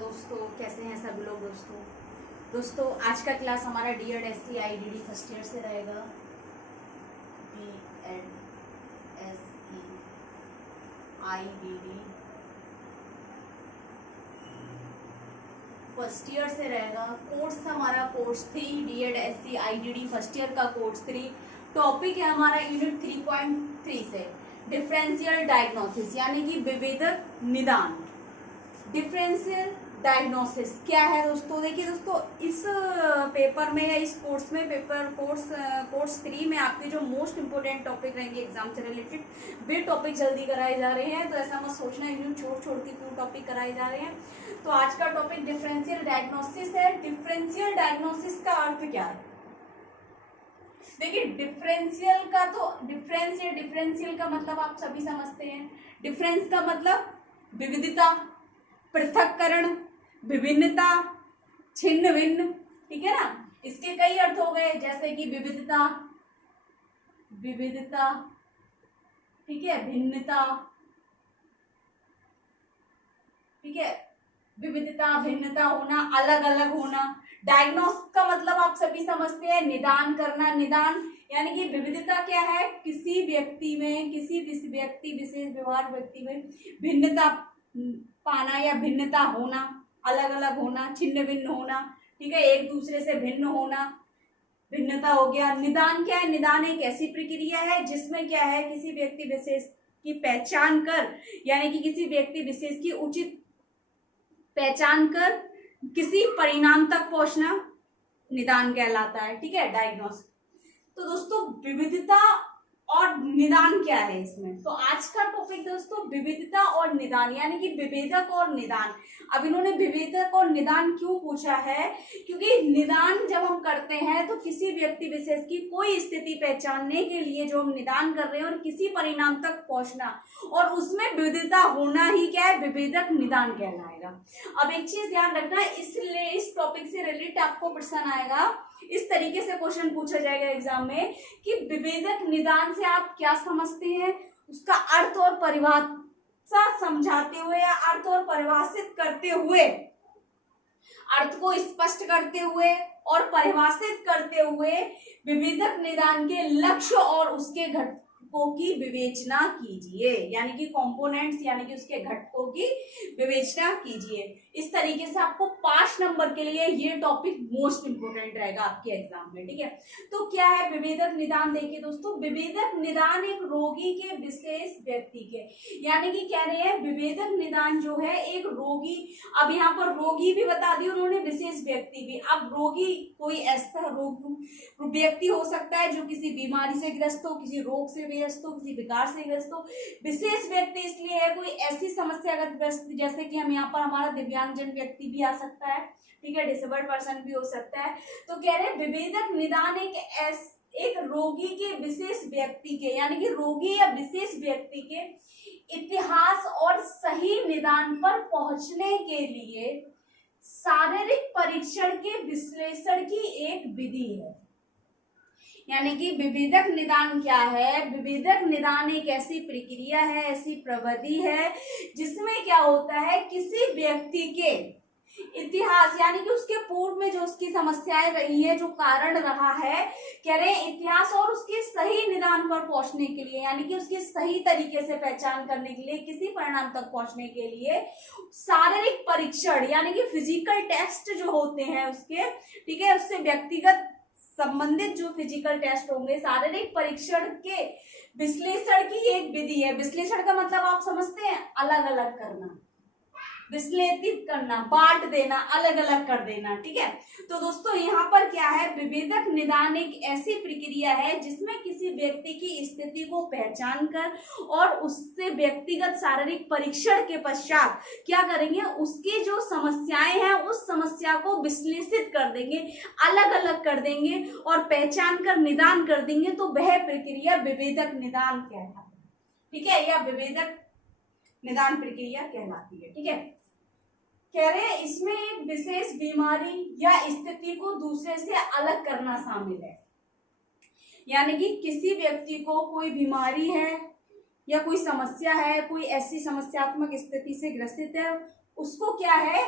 दोस्तों, कैसे हैं सभी लोग। दोस्तों आज का क्लास हमारा DED SC IDD first year से रहेगा। DED SC IDD first year से रहेगा। कोर्स हमारा course 3 DED SC IDD first year का कोर्स 3। टॉपिक है हमारा यूनिट 3.3 से डिफरेंशियल डायग्नोसिस यानी कि विभेदक निदान। डिफरेंशियल डायग्नोसिस क्या है दोस्तों? देखिए दोस्तों, इस पेपर में या इस कोर्स में कोर्स 3 में आपके जो मोस्ट इंपोर्टेंट टॉपिक रहेंगे एग्जाम से रिलेटेड वे टॉपिक जल्दी कराए जा रहे हैं। तो ऐसा मत सोचना यूनिट छोड़ के क्यों टॉपिक कराए जा रहे हैं। तो आज का टॉपिक डिफरेंशियल डायग्नोसिस है। डिफरेंशियल डायग्नोसिस का अर्थ क्या है? देखिए डिफरेंशियल का मतलब आप सभी समझते हैं। डिफरेंस का मतलब विविधता, पृथक्करण, विभिन्नता, छिन्न भिन्न, ठीक है ना। इसके कई अर्थ हो गए, जैसे कि विविधता, ठीक है, भिन्नता, ठीक है, विविधता, भिन्नता होना, अलग अलग होना। डायग्नोस का मतलब आप सभी समझते हैं, निदान करना। निदान यानी कि विविधता क्या है? किसी व्यक्ति में, किसी व्यक्ति विशेष व्यवहार व्यक्ति में भिन्नता पाना या भिन्नता होना, अलग अलग होना, छिन्न भिन्न होना, ठीक है, एक दूसरे से भिन्न होना, भिन्नता हो गया। निदान क्या है? निदान एक ऐसी प्रक्रिया है जिसमें क्या है, किसी व्यक्ति विशेष की पहचान कर यानी कि किसी व्यक्ति विशेष की उचित पहचान कर किसी परिणाम तक पहुंचना निदान कहलाता है, ठीक है, डायग्नोस। तो दोस्तों विविधता और निदान क्या है इसमें? तो आज का टॉपिक दोस्तों विविधता और निदान यानी कि विभेदक और निदान। अब इन्होंने विभेदक और निदान क्यों पूछा है? क्योंकि निदान जब हम करते हैं तो किसी व्यक्ति विशेष की कोई स्थिति पहचानने के लिए जो हम निदान कर रहे हैं और किसी परिणाम तक पहुंचना और उसमें विविधता होना ही क्या है? विभेदक निदान कहलाएगा। अब एक चीज ध्यान रखना, इसलिए इस टॉपिक से रिलेटेड आपको प्रश्न आएगा, इस तरीके से क्वेश्चन पूछा जाएगा एग्जाम में कि विभेदक निदान से आप क्या समझते हैं, उसका अर्थ और परिभाषा समझाते हुए या अर्थ और परिभाषित करते हुए, अर्थ को स्पष्ट करते हुए और परिभाषित करते हुए विभेदक निदान के लक्ष्य और उसके घटकों की विवेचना कीजिए, यानी कि कंपोनेंट्स यानी कि उसके घटकों की विवेचना कीजिए। इस तरीके से आपको 5 नंबर के लिए ये टॉपिक मोस्ट इंपोर्टेंट रहेगा आपके एग्जाम में, ठीक है। तो क्या है विभेदक निदान? देखिए दोस्तों, विभेदक निदान एक रोगी के विशेष व्यक्ति के, यानी कि कह रहे हैं विभेदक निदान जो है एक रोगी, अब यहाँ पर रोगी भी बता दी उन्होंने, विशेष व्यक्ति भी। अब रोगी कोई ऐसा व्यक्ति हो सकता है जो किसी बीमारी से ग्रस्त हो, किसी रोग से ग्रस्त हो, किसी विकार से ग्रस्त हो। विशेष व्यक्ति इसलिए है कोई ऐसी समस्यागत ग्रस्त, जैसे कि हम यहाँ पर हमारा दिव्यांगजन व्यक्ति भी आ सकता है, ठीक है, डिसेबल्ड पर्सन भी हो सकता है। तो कह रहे हैं विभेदक निदान एक रोगी के विशेष व्यक्ति के यानी कि रोगी या विशेष व्यक्ति के इतिहास और सही निदान पर पहुंचने के लिए शारीरिक परीक्षण के विश्लेषण की एक विधि है। यानी कि विभेदक निदान क्या है? विभेदक निदान एक ऐसी प्रक्रिया है, ऐसी प्रविधि है जिसमें क्या होता है, किसी व्यक्ति के इतिहास यानी कि उसके पूर्व में जो उसकी समस्याएं रही है, जो कारण रहा है, कह रहे हैं इतिहास और उसके सही निदान पर पहुंचने के लिए यानी कि उसकी सही तरीके से पहचान करने के लिए, किसी परिणाम तक पहुंचने के लिए शारीरिक परीक्षण यानी कि फिजिकल टेस्ट जो होते हैं उसके, ठीक है, उससे व्यक्तिगत संबंधित जो फिजिकल टेस्ट होंगे, शारीरिक परीक्षण के विश्लेषण की एक विधि है। विश्लेषण का मतलब आप समझते हैं, अलग अलग करना, विश्लेषित करना, बांट देना, अलग अलग कर देना, ठीक है। तो दोस्तों यहाँ पर क्या है, विभेदक निदान एक ऐसी प्रक्रिया है जिसमें किसी व्यक्ति की स्थिति को पहचान कर और उससे व्यक्तिगत शारीरिक परीक्षण के पश्चात क्या करेंगे, उसकी जो समस्याएं हैं उस समस्या को विश्लेषित कर देंगे, अलग अलग कर देंगे और पहचान कर निदान कर देंगे। तो वह प्रक्रिया विभेदक निदान कहलाती है, ठीक है, या विभेदक निदान प्रक्रिया कहलाती है, ठीक है। कह रहे हैं इसमें एक विशेष बीमारी या स्थिति को दूसरे से अलग करना शामिल है, यानी कि किसी व्यक्ति को कोई बीमारी है या कोई समस्या है, कोई ऐसी समस्यात्मक स्थिति से ग्रसित है, उसको क्या है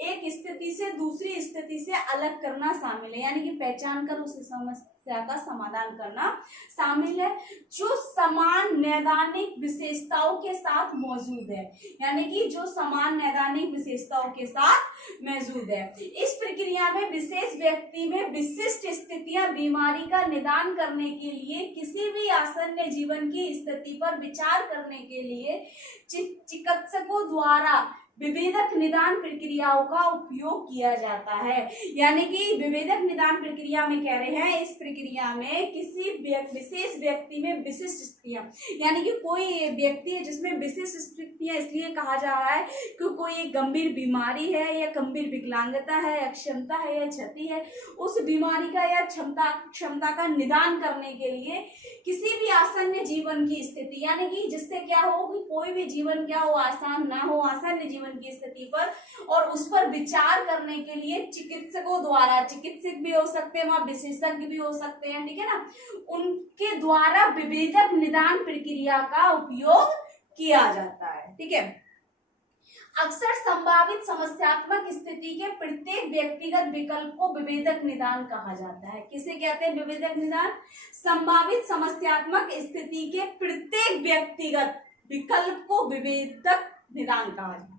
एक स्थिति से दूसरी स्थिति से अलग करना शामिल है, यानी कि पहचान कर उस समस्या का समाधान करना शामिल है जो समान नैदानिक विशेषताओं के साथ मौजूद है, यानी कि जो समान नैदानिक विशेषताओं के साथ मौजूद है। इस प्रक्रिया में विशेष व्यक्ति में विशिष्ट स्थितियां बीमारी का निदान करने के लिए किसी भी आसन्न जीवन की स्थिति पर विचार करने के लिए चिकित्सकों द्वारा विभेदक निदान प्रक्रियाओं का उपयोग किया जाता है। यानी कि विभेदक निदान प्रक्रिया में कह रहे हैं, इस प्रक्रिया में किसी विशेष व्यक्ति में विशिष्ट स्थितियां, यानी कि कोई व्यक्ति है जिसमें विशिष्ट स्थितियां इसलिए कहा जा रहा है कि कोई एक गंभीर बीमारी है या गंभीर विकलांगता है, अक्षमता है या क्षति है, उस बीमारी का या क्षमता का निदान करने के लिए किसी भी आसन्न जीवन की स्थिति, यानी कि जिससे क्या हो कि कोई भी जीवन क्या हो, आसान ना हो, आसन्न जीवन की स्थिति पर, और उस पर विचार करने के लिए चिकित्सकों द्वारा, चिकित्सक भी हो सकते हैं, वहां विशेषज्ञ भी हो सकते हैं, ठीक है ना, उनके द्वारा विभेदक निदान प्रक्रिया का उपयोग किया जाता है। ठीक है, अक्सर संभावित समस्यात्मक स्थिति के प्रत्येक व्यक्तिगत विकल्प को विभेदक निदान कहा जाता है। किसे कहते हैं विभेदक निदान? संभावित समस्यात्मक स्थिति के प्रत्येक व्यक्तिगत विकल्प को विभेदक निदान कहा जाता है।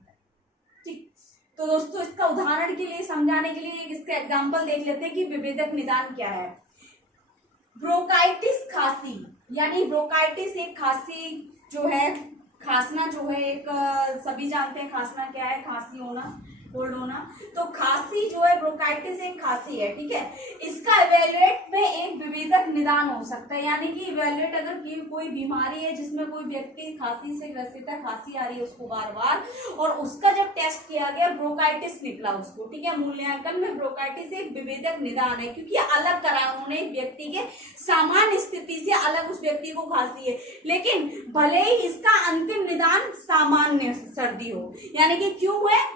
ठीक, तो दोस्तों इसका उदाहरण के लिए समझाने के लिए इसका एग्जांपल देख लेते हैं कि विभेदक निदान क्या है। ब्रोंकाइटिस खांसी, यानी ब्रोंकाइटिस एक खांसी जो है, खांसना जो है एक, सभी जानते हैं खांसना क्या है, खांसी होना, कोल्ड होना, तो खांसी जो है ब्रोंकाइटिस एक खांसी है। ठीक है, इसका इवेल्युएट में एक विभेदक निदान हो सकता है, यानी कि इवेल्युएट अगर कोई बीमारी है जिसमें कोई व्यक्ति खांसी से ग्रसित है, खांसी आ रही है उसको बार बार, और उसका जब टेस्ट किया गया ब्रोंकाइटिस निकला उसको, ठीक है, मूल्यांकन में ब्रोंकाइटिस एक विभेदक निदान है, क्योंकि अलग करा उन्होंने व्यक्ति के सामान्य स्थिति से अलग उस व्यक्ति को खांसी है, लेकिन भले ही इसका अंतिम निदान सामान्य सर्दी हो, यानी कि क्यों है,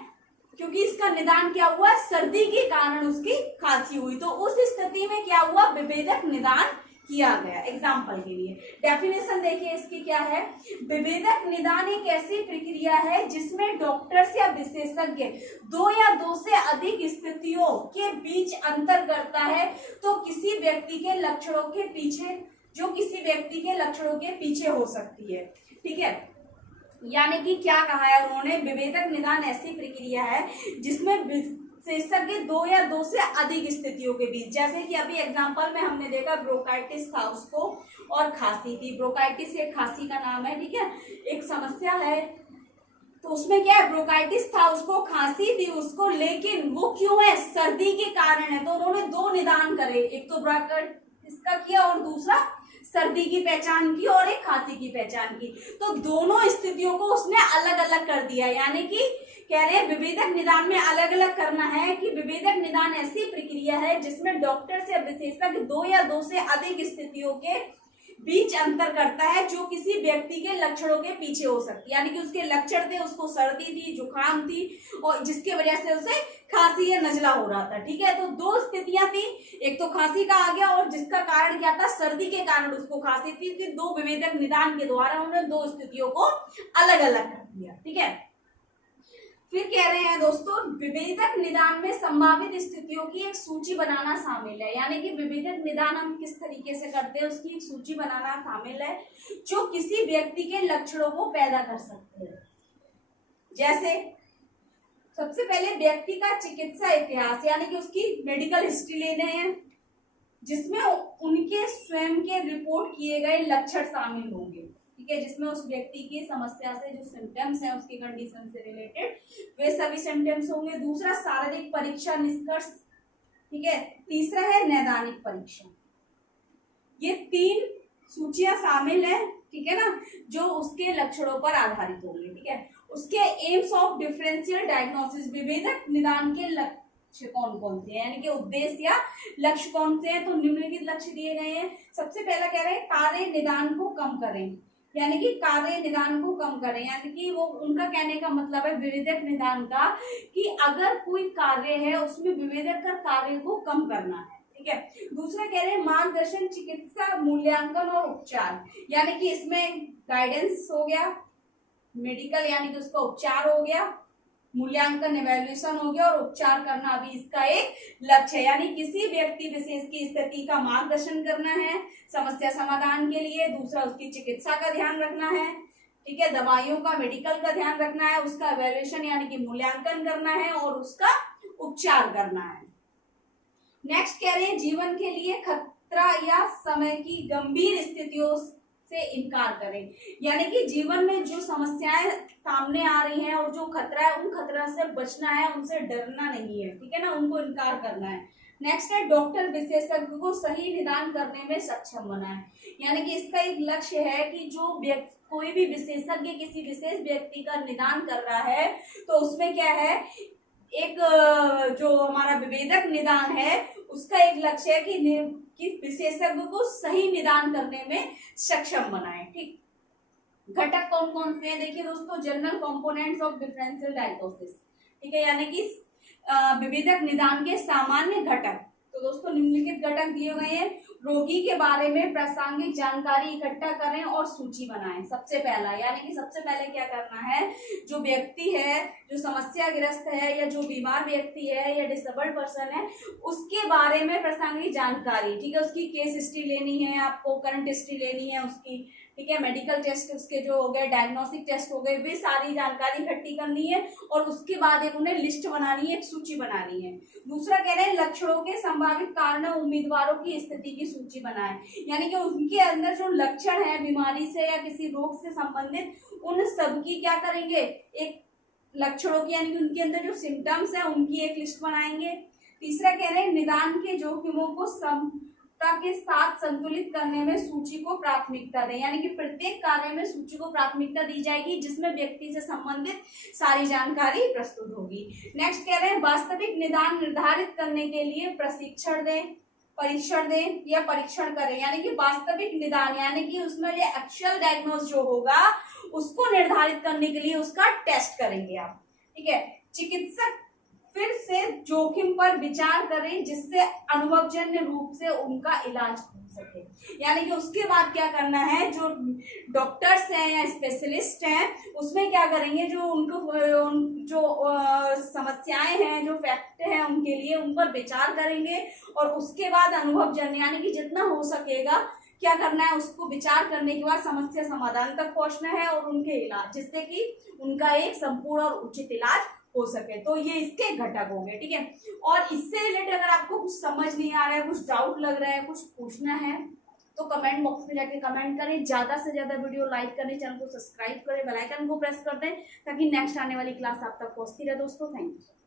क्योंकि इसका निदान क्या हुआ, सर्दी के कारण उसकी खांसी हुई, तो उस स्थिति में क्या हुआ, विभेदक निदान किया गया। एग्जाम्पल के लिए डेफिनेशन देखिए इसकी क्या है। विभेदक निदान एक ऐसी प्रक्रिया है जिसमें डॉक्टर्स या विशेषज्ञ दो या दो से अधिक स्थितियों के बीच अंतर करता है, तो किसी व्यक्ति के लक्षणों के पीछे, जो किसी व्यक्ति के लक्षणों के पीछे हो सकती है। ठीक है, यानी कि क्या कहा है उन्होंने, विभेदक निदान ऐसी प्रक्रिया है जिसमें विशेषज्ञ दो या दो से अधिक स्थितियों के बीच, जैसे कि अभी एग्जांपल में हमने देखा ब्रोंकाइटिस था उसको और खांसी थी, ब्रोंकाइटिस एक खांसी का नाम है, ठीक है, एक समस्या है, तो उसमें क्या है, ब्रोंकाइटिस था उसको, खांसी थी उसको, लेकिन वो क्यों है, सर्दी के कारण है, तो उन्होंने दो निदान करे, एक तो ब्रोंकाइटिस का किया और दूसरा सर्दी की पहचान की और एक खांसी की पहचान की, तो दोनों स्थितियों को उसने अलग अलग कर दिया, यानी कि कह रहे हैं विभेदक निदान में अलग अलग करना है कि विभेदक निदान ऐसी प्रक्रिया है जिसमें डॉक्टर से विशेषज्ञ दो या दो से अधिक स्थितियों के बीच अंतर करता है जो किसी व्यक्ति के लक्षणों के पीछे हो सकती है, यानी कि उसके लक्षण थे, उसको सर्दी थी, जुकाम थी, और जिसके वजह से उसे खांसी या नजला हो रहा था। ठीक है, तो दो स्थितियां थी, एक तो खांसी का आ गया और जिसका कारण क्या था, सर्दी के कारण उसको खांसी थी, दो विभेदक निदान के द्वारा उन्होंने दो स्थितियों को अलग अलग कर दिया। ठीक है, फिर कह रहे हैं दोस्तों विभेदक निदान में संभावित स्थितियों की एक सूची बनाना शामिल है, यानी कि विभेदक निदान हम किस तरीके से करते हैं उसकी एक सूची बनाना शामिल है जो किसी व्यक्ति के लक्षणों को पैदा कर सकते हैं। जैसे सबसे पहले व्यक्ति का चिकित्सा इतिहास, यानी कि उसकी मेडिकल हिस्ट्री लेने हैं जिसमें उनके स्वयं के रिपोर्ट किए गए लक्षण शामिल होंगे। ठीक है, जिसमें उस व्यक्ति की समस्या से जो सिम्टम्स हैं उसकी कंडीशन से रिलेटेड वे सभी सिम्टम्स होंगे। दूसरा शारीरिक परीक्षा निष्कर्ष, ठीक है। तीसरा है नैदानिक परीक्षण। ये तीन सूचियां शामिल है, ठीक है ना, जो उसके लक्षणों पर आधारित होंगे। ठीक है, उसके एम्स ऑफ डिफरेंशियल डायग्नोसिस, विभेदक निदान के लक्ष्य कौन कौन से हैं, यानी कि उद्देश्य या लक्ष्य कौन से हैं, तो निम्नलिखित लक्ष्य दिए गए हैं। सबसे पहला कह रहे हैं कार्य निदान को कम करें, यानी कि कार्य निदान को कम करें, यानी कि वो उनका कहने का मतलब है विभेदक निदान का कि अगर कोई कार्य है उसमें विभेदक का कार्य को कम करना है। ठीक है, दूसरा कह रहे हैं मार्गदर्शन, चिकित्सा, मूल्यांकन और उपचार, यानी कि इसमें गाइडेंस हो गया, मेडिकल यानी कि उसका उपचार हो गया, मूल्यांकन इवैल्यूएशन हो गया, और उपचार करना भी इसका एक लक्ष्य है। यानी किसी व्यक्ति विशेष की स्थिति का मार्गदर्शन करना है समस्या समाधान के लिए, दूसरा उसकी चिकित्सा का ध्यान रखना है, ठीक है, दवाइयों का मेडिकल का ध्यान रखना है, उसका इवैल्यूएशन यानी कि मूल्यांकन करना है और उसका उपचार करना है। नेक्स्ट कह रहे हैं जीवन के लिए खतरा या समय की गंभीर स्थितियों से इनकार करें। यानी कि जीवन में जो समस्याएं सामने आ रही हैं और जो खतरा है उन खतरा से बचना है, उनसे डरना नहीं है, ठीक है ना, उनको इनकार करना है। नेक्स्ट है डॉक्टर विशेषज्ञ को सही निदान करने में सक्षम बनाए। यानी कि इसका एक लक्ष्य है कि जो कोई भी विशेषज्ञ किसी विशेष व्यक्ति का निदान कर रहा है तो उसमें क्या है, एक जो हमारा विभेदक निदान है उसका एक लक्ष्य है कि विशेषज्ञ को सही निदान करने में सक्षम बनाए। ठीक, घटक कौन कौन से हैं देखिए दोस्तों, general components of differential diagnosis, ठीक है, यानी कि विभेदक निदान के सामान्य घटक। तो दोस्तों निम्नलिखित घटक दिए गए हैं, रोगी के बारे में प्रासंगिक जानकारी इकट्ठा करें और सूची बनाएं। सबसे पहला, यानी कि सबसे पहले क्या करना है, जो व्यक्ति है, जो समस्याग्रस्त है या जो बीमार व्यक्ति है या डिसेबल्ड पर्सन है, उसके बारे में प्रासंगिक जानकारी, ठीक है, उसकी केस हिस्ट्री लेनी है, आपको करंट हिस्ट्री लेनी है उसकी, ठीक है, मेडिकल टेस्ट उसके जो हो गए, डायग्नोस्टिक टेस्ट हो गए, वे सारी जानकारी इकट्ठी करनी है और उसके बाद एक उन्हें लिस्ट बनानी है, एक सूची बनानी है। दूसरा कह रहे हैं लक्षणों के संभावित कारण उम्मीदवारों की स्थिति की सूची बनाएं। यानी कि उनके अंदर जो लक्षण है बीमारी से या किसी रोग से संबंधित, उन सब की क्या करेंगे, एक लक्षणों की यानी कि उनके अंदर जो सिम्टम्स है उनकी एक लिस्ट बनाएंगे। तीसरा कह रहे हैं निदान के जोखिमों को के साथ संतुलित करने में सूची को प्राथमिकता दें। यानी कि प्रत्येक कार्य में सूची को प्राथमिकता दी जाएगी जिसमें व्यक्ति से संबंधित सारी जानकारी प्रस्तुत होगी। नेक्स्ट कह रहे हैं वास्तविक निदान निर्धारित करने के लिए प्रशिक्षण दें, परीक्षण दें या परीक्षण करें। यानी कि वास्तविक निदान यानी कि उसमें ये एक्चुअल डायग्नोस जो होगा उसको निर्धारित करने के लिए उसका टेस्ट करेंगे आप, ठीक है। चिकित्सक फिर से जोखिम पर विचार करें जिससे अनुभवजन्य रूप से उनका इलाज हो सके। यानी कि उसके बाद क्या करना है, जो डॉक्टर्स हैं या स्पेशलिस्ट हैं उसमें क्या करेंगे, जो उनको जो समस्याएं हैं, जो फैक्ट हैं उनके लिए उन पर विचार करेंगे और उसके बाद अनुभवजन्य यानी कि जितना हो सकेगा क्या करना है, उसको विचार करने के बाद समस्या समाधान तक पहुंचना है और उनके इलाज, जिससे कि उनका एक संपूर्ण और उचित इलाज हो सके। तो ये इसके घटक हो गए, ठीक है। और इससे रिलेटेड अगर आपको कुछ समझ नहीं आ रहा है, कुछ डाउट लग रहा है, कुछ पूछना है तो कमेंट बॉक्स में जाके कमेंट करें। ज्यादा से ज्यादा वीडियो लाइक करें, चैनल को सब्सक्राइब करें, बेल आइकन को प्रेस कर दें ताकि नेक्स्ट आने वाली क्लास आप तक पहुंचती रहे दोस्तों। Thank you.